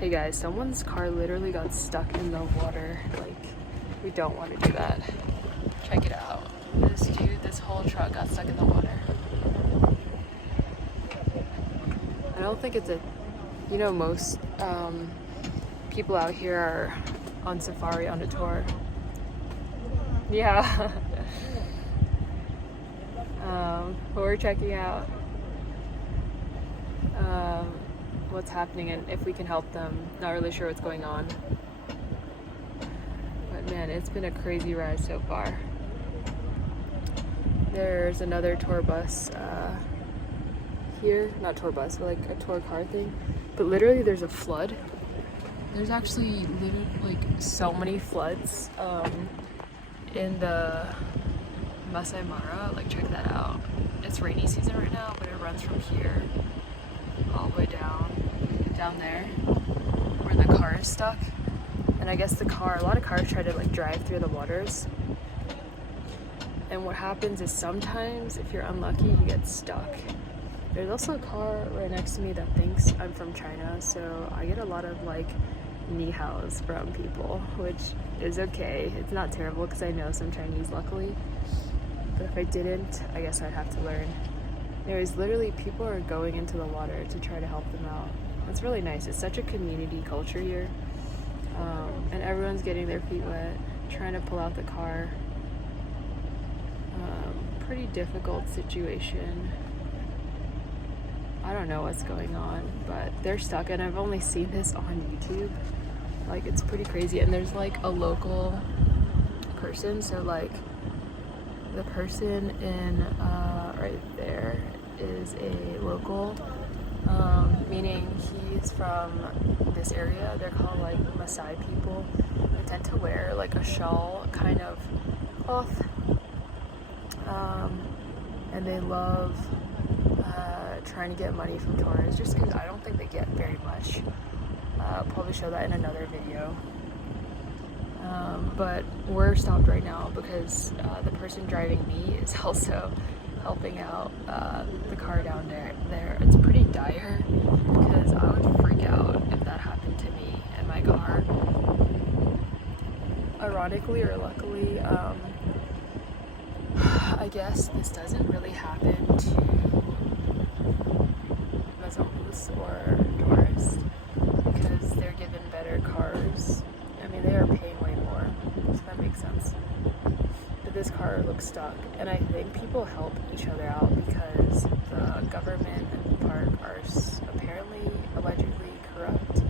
Hey guys, someone's car literally got stuck in the water. Like, we don't want to do that. Check it out. This whole truck got stuck in the water. I don't think it's most people out here are on safari on a tour. Yeah. But we're checking out what's happening and if we can help them. Not really sure what's going on. But man, it's been a crazy ride so far. There's another tour bus here. Not tour bus, but like a tour car thing. But literally there's a flood. There's actually literally like so many floods in the Masai Mara. Like, check that out. It's rainy season right now, but it runs from here all the way down there where the car is stuck. And I guess a lot of cars try to like drive through the waters. And what happens is sometimes if you're unlucky, you get stuck. There's also a car right next to me that thinks I'm from China, so I get a lot of like ni haos from people, which is okay. It's not terrible because I know some Chinese, luckily. But if I didn't, I guess I'd have to learn. Anyways, literally people are going into the water to try to help them out. It's really nice. It's such a community culture here. And everyone's getting their feet wet, trying to pull out the car. Pretty difficult situation. I don't know what's going on, but they're stuck, and I've only seen this on YouTube. Like, it's pretty crazy. And there's like a local person, so like the person in right there is a local, meaning he's from this area. They're called like Maasai people. They tend to wear like a shawl kind of cloth, and they love trying to get money from tourists, just because I don't think they get very much. I'll probably show that in another video. But we're stopped right now because the person driving me is also helping out the car down there. It's pretty dire because I would freak out if that happened to me in my car. Ironically or luckily, I guess this doesn't really happen to Mazambus or tourists because they're given better cars. I mean, they are paying way more, so that makes sense. But this car looks stuck, and I think people help each other out because the government and the park are apparently, allegedly corrupt.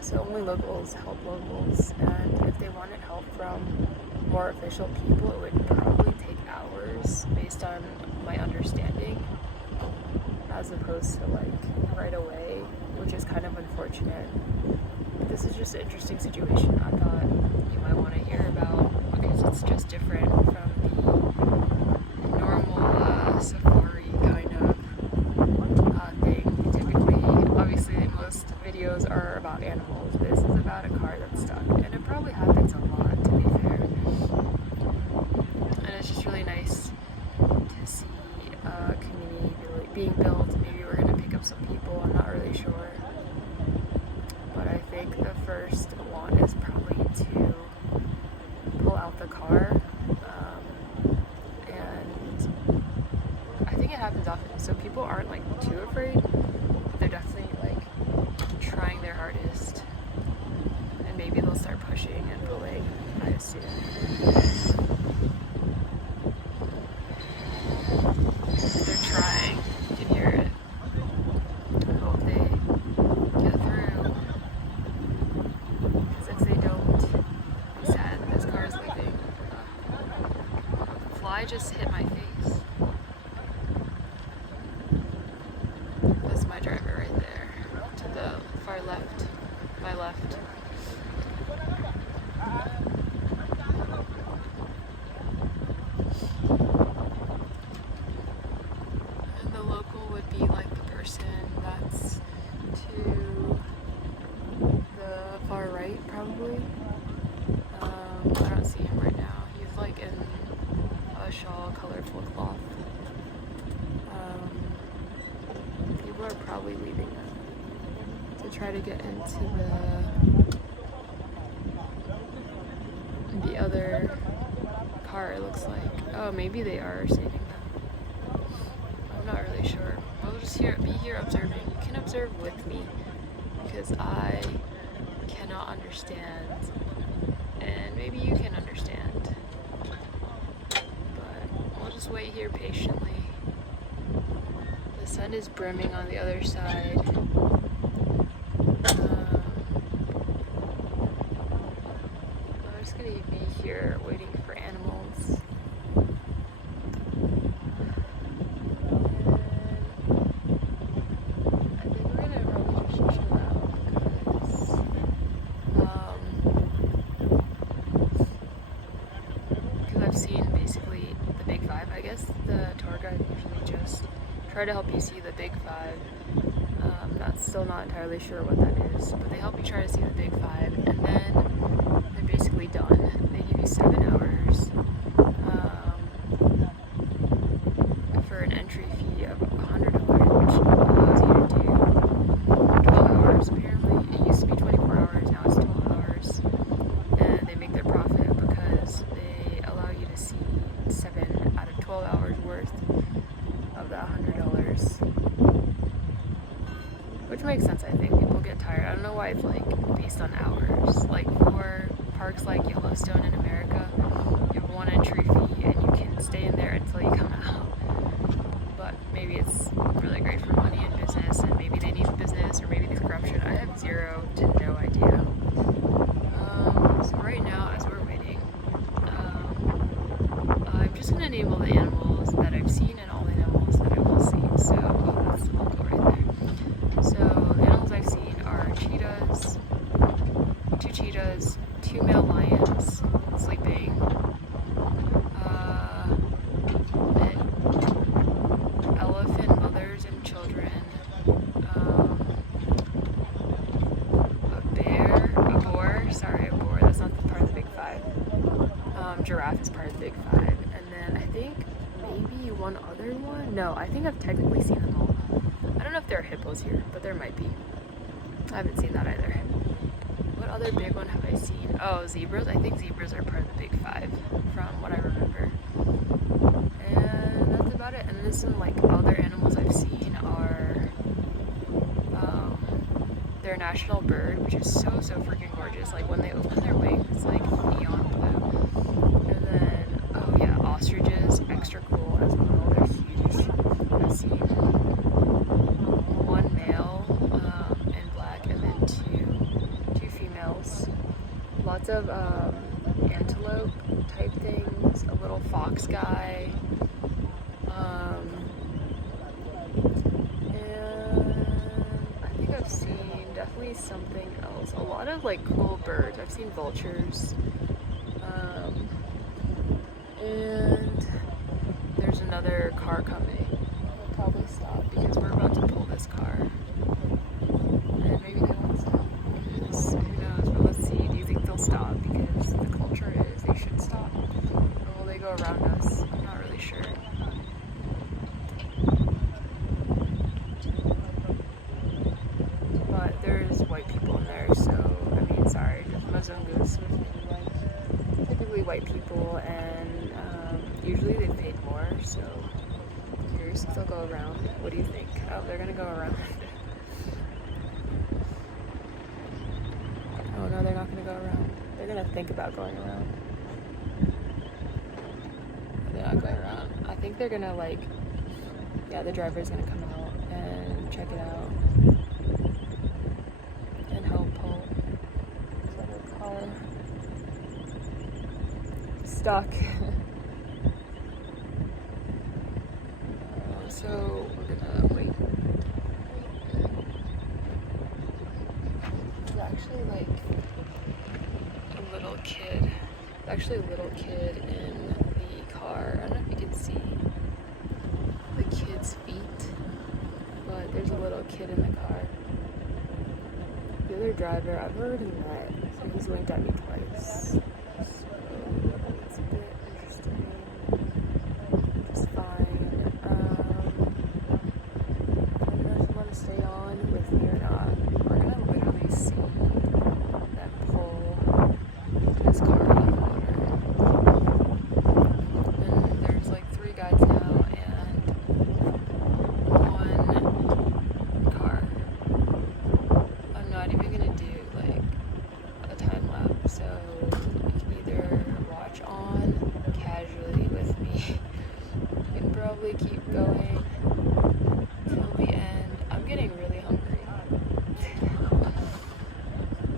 So only locals help locals, and if they wanted help from more official people, it would probably take hours based on my understanding, as opposed to like right away, which is kind of unfortunate. But this is just an interesting situation I thought you might want to hear about because it's just different from the normal safari kind of thing. Typically, obviously, most videos are about animals. This is about a car that's stuck, and it probably happens a lot, to be fair. And it's just really nice to see a community being built. Maybe we're gonna pick up some people. I'm not really sure. But I think the first one is probably to pull out the car. And I think it happens often. So people aren't like too afraid, but they're definitely like trying their hardest. And maybe they'll start pushing and pulling, I assume. They're trying. You can hear it. I hope they get through. Because if they don't, I'm sad that this car is leaving. The fly just hit my face. That's my driver right there. To the far left. My left. And the local would be like the person that's to the far right, probably. I don't see him right now. He's like in a shawl, colorful cloth. People are probably leaving to try to get into the other car, it looks like. Oh, maybe they are saving them. I'm not really sure. We'll just be here observing. You can observe with me because I cannot understand, and maybe you can understand. But we'll just wait here patiently. The sun is brimming on the other side. I'm just gonna be here waiting for animals. Try to help you see the Big Five. Still not entirely sure what that is, but they help you try to see the Big Five, and then they're basically done. They give you 7 hours for an entry fee of $100, which allows you to do 12 hours apparently. It used to be 24 hours, now it's 12 hours, and they make their profit because they allow you to see 7 out of 12 hours worth of that $100, which makes sense. I think people get tired. I don't know why it's like based on hours. Like for parks like Yellowstone in America, you have one entry fee and you can stay in there until you come out. But maybe it's really great for money and business, and maybe they need business, or maybe there's corruption. I have zero to no idea. So right now, as we're waiting, I'm just gonna name all the animals that I've seen and all the animals that I will see. So, that's the logo right there. So, the animals I've seen are cheetahs, 2 cheetahs, 2 male lions sleeping, and elephant mothers and children, a boar, that's not the part of the Big Five. Giraffe is part of the Big Five, and then I think maybe one other one. No, I think I've technically seen them all. I don't know if there are hippos here, but there might be. I haven't seen that either. What other big one have I seen? Oh, zebras. I think zebras are part of the Big Five, from what I remember. And that's about it. And then some like other animals I've seen are their national bird, which is so freaking gorgeous. Like when they open their wings, it's like neon blue. And then, oh yeah, ostriches, extra cool as well. They're huge. I've seen 1 male in black, and then two females. Lots of antelope type things, a little fox guy. And I think I've seen definitely something else. A lot of like cool birds. I've seen vultures. And there's another car coming. We'll probably stop because we're about to pull this car. And maybe they won't stop. Who knows? But let's see. Do you think they'll stop? Because the culture is they should stop. Or will they go around us? I'm not really sure. But there's white people in there, so I mean, sorry, just Mozungus with me, like typically white people, and usually they paid more, so I'm curious if they'll go around. What do you think? Oh, they're gonna go around. Oh no, they're not gonna go around. They're gonna think about going around. They're not going around. I think they're gonna like, yeah, the driver's gonna come out and check it out and help pull. So we'll call him stuck. So we're gonna wait. There's actually like a little kid. There's actually a little kid in the car. I don't know if you can see the kid's feet, but there's a little kid in the car. The other driver I've already met, so he's winked at me twice. So it's a bit interesting. Just fine. I don't know if you want to stay on with me or not. We're gonna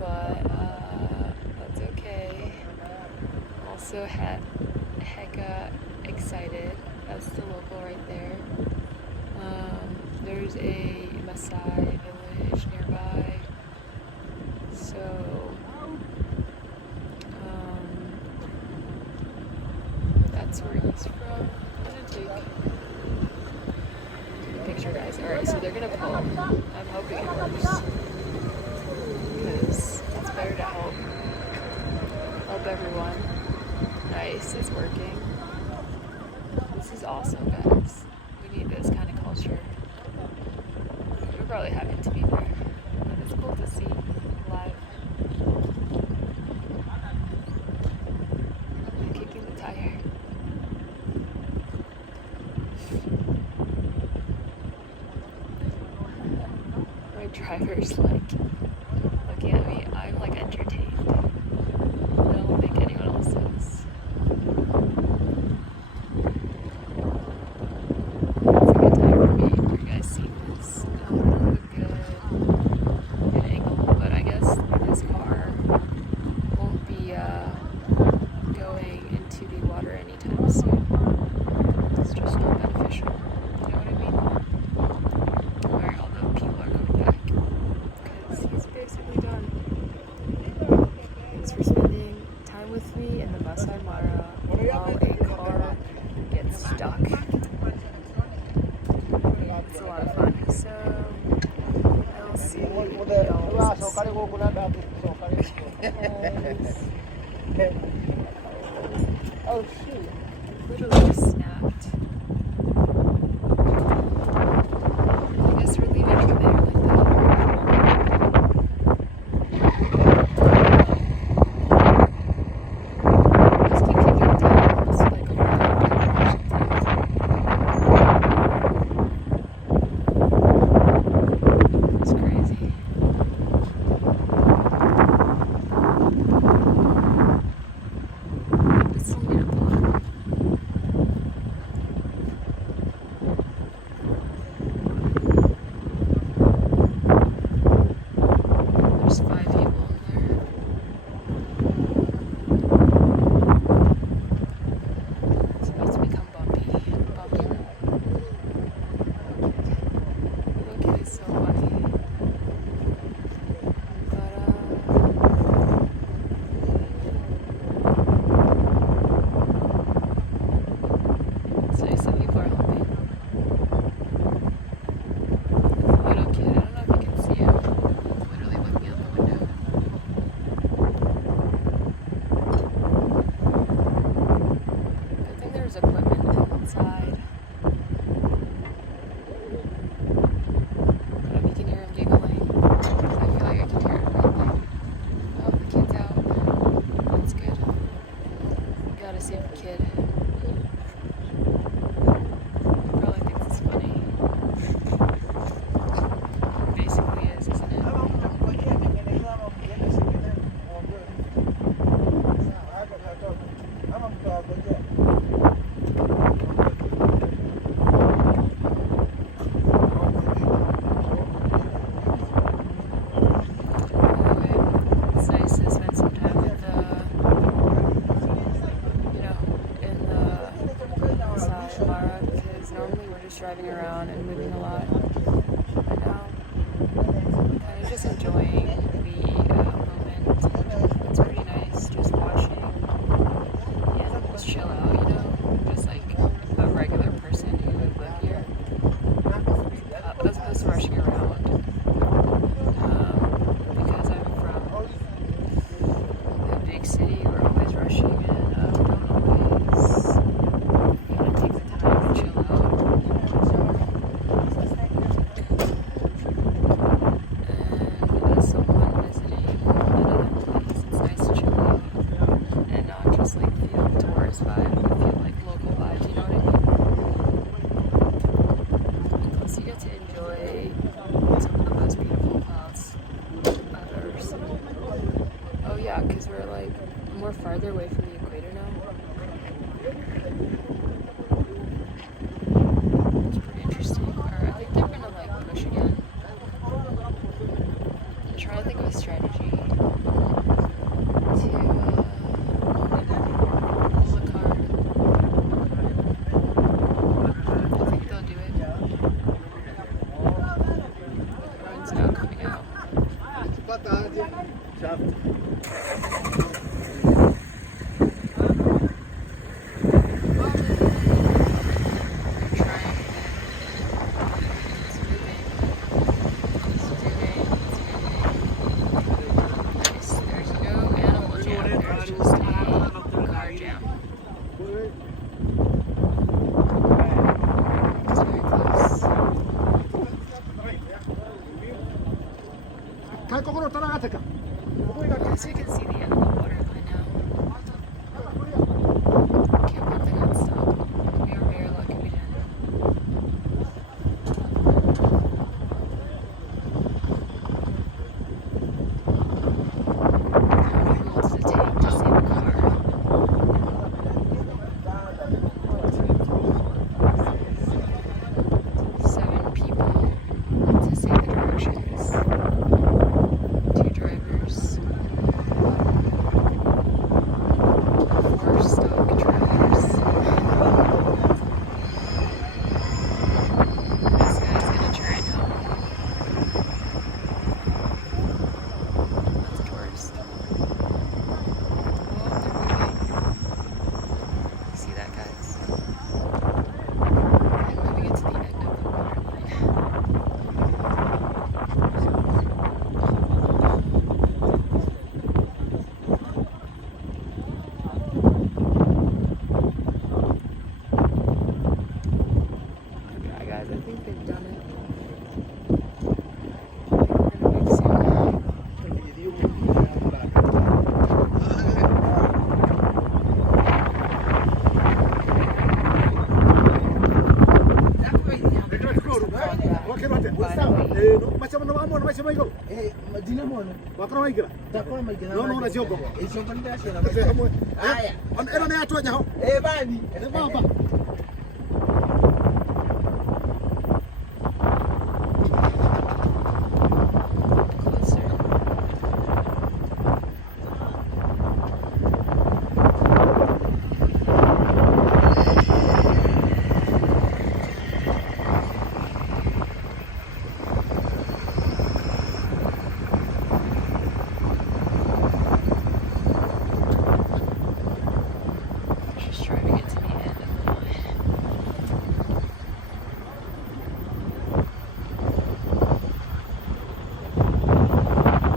but that's okay. Also hecka excited. That's the local right there. There's a Maasai village nearby, so that's where he's from. I'm gonna take a picture, guys. Alright, so they're gonna pull. I'm hoping it works, because it's better to help everyone. Nice, it's working. This is awesome, guys. We need this kind of culture. We're probably having to be there, but it's cool to see live. I'm kicking the tire. My driver's like looking at me. I'm like entertained. I don't think anyone else is. It's a good time for me. You guys see this? Good angle, but I guess this car won't be going into the water anytime soon. It's just not beneficial. You know what I mean? Alright, although people are coming back, because he's basically done. Thanks for spending time with me in the Masai Mara while a car gets stuck. It's a lot of fun. So I'll see Oh shoot! Literally just snapped. I guess we're leaving from there like that. Just keep kicking it down. It's like a it's crazy. It's only a block. There's 5 people in there. It's about to become bumpy. Look, it's so funny. It's nice that people are helping. The little kid, I don't know if you can see him. He's literally looking out the window. I think there's equipment inside. I don't know if you can hear him giggling. I feel like I can hear it breathing. Oh, the kid's out. That's good. Gotta save the kid. He probably thinks it's funny. It basically is, isn't it? Anyway, it's nice to spend some time with in the Masai Mara, because normally we're just driving around and moving a lot. But now, I'm kind of just enjoying the moment. It's pretty nice just watching animals chill out, just like a regular person who would live here, as opposed to rushing around. Because I'm from a big city, we're always rushing and don't always take the time to chill out. And as someone visiting another place, it's nice to chill out and not just like feel tourist vibe, but feel like local vibes, you know what I mean? Plus you get to enjoy some of the most beautiful clouds I've ever seen. Oh yeah, because we're like more farther away from the equator now. It's pretty interesting. Or I think they're gonna like push again. I'm trying to think of a strategy. Boa tarde. Tchau. There's no animal jam, there's just a car jam. It's very close. So you can see the end of the water line now. Can't believe they got stopped. We are very lucky we didn't. How many volts does it take to save a car? 7 people to say the directions. 2 drivers. 4 stock trailers. This guy's gonna try and help. That's a tourist. Oh, they're moving. See that, guys? I'm moving it to the end of the water line. Okay, guys, I think they've done it. I think we're gonna make soon. Closer. Just driving it to the end of the line.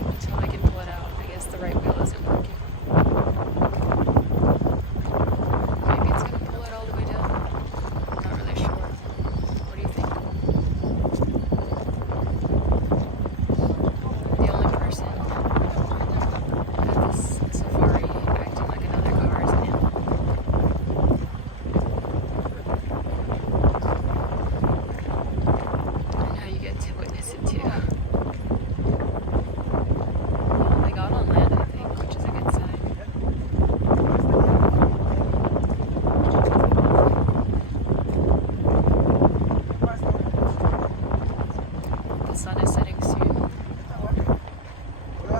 Until I can pull it out. I guess the right wheel isn't working. Maybe it's gonna pull it all the way down. Not really sure. What do you think? The only person at this safari acting like another car is an animal. And how you get to witness it too. Well, they got on land, I think, which is a good sign. The sun is setting soon. I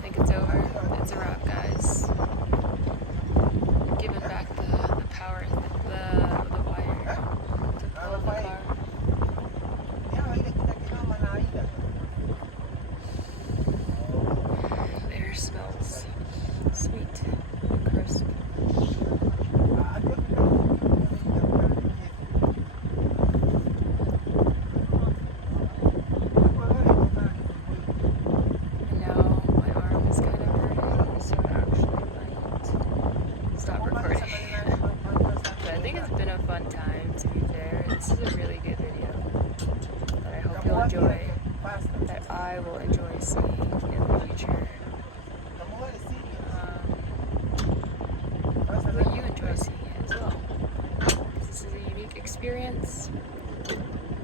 think it's over. It's a wrap, guys. Giving back the power, the wire to pull the car. The air smells sweet and crisp. And now my arm is kind of hurting, so I actually might stop recording. But I think it's been a fun time, to be fair. This is a really good video that I hope you'll enjoy, that I will enjoy seeing in the future. Hopefully you enjoy seeing it as well. This is a unique experience,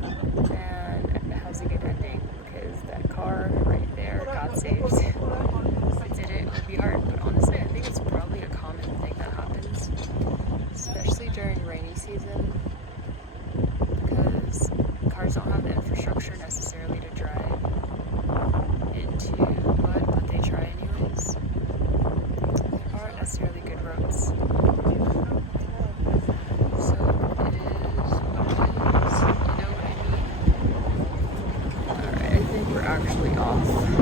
and it has a good ending because that car right there got saved. If it didn't, it would be hard. But honestly, I think it's probably a common thing that happens, especially during rainy season, because cars don't have the infrastructure necessarily to drive into mud, but they try. actually off.